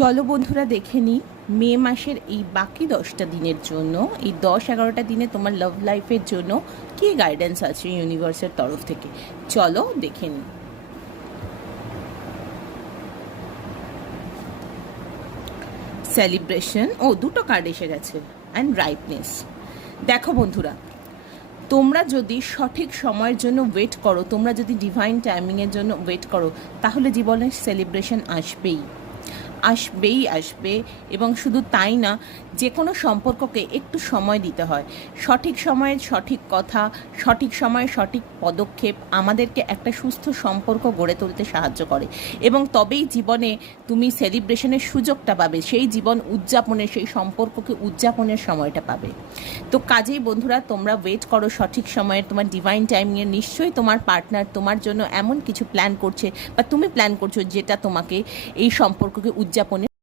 চলো বন্ধুরা দেখে নিই মে মাসের এই বাকি 10টা দিনের জন্য, এই 10-11টা দিনে তোমার লাভ লাইফের জন্য কী গাইডেন্স আছে ইউনিভার্সের তরফ থেকে। চলো দেখে নিই। সেলিব্রেশন, দুটো কার্ড এসে গেছে, অ্যান্ড রাইটনেস। দেখো বন্ধুরা, তোমরা যদি সঠিক সময়ের জন্য ওয়েট করো, তোমরা যদি ডিভাইন টাইমিংয়ের জন্য ওয়েট করো, তাহলে জীবনে সেলিব্রেশন আসবেই আসবে। এবং শুধু তাই না, যে কোনো সম্পর্ককে একটু সময় দিতে হয়। সঠিক সময়ে সঠিক কথা, সঠিক সময়ে সঠিক পদক্ষেপ আমাদেরকে একটা সুস্থ সম্পর্ক গড়ে তুলতে সাহায্য করে, এবং তবেই জীবনে তুমি সেলিব্রেশনের সুযোগটা পাবে, সেই জীবন উদযাপনের, সেই সম্পর্ককে উদযাপনের সময়টা পাবে। তো কাজেই বন্ধুরা, তোমরা ওয়েট করো সঠিক সময়ে, তোমার ডিভাইন টাইমিংয়ে নিশ্চয়ই তোমার পার্টনার তোমার জন্য এমন কিছু প্ল্যান করছে, বা তুমি প্ল্যান করছো যেটা তোমাকে এই সম্পর্ককে উদযাপনে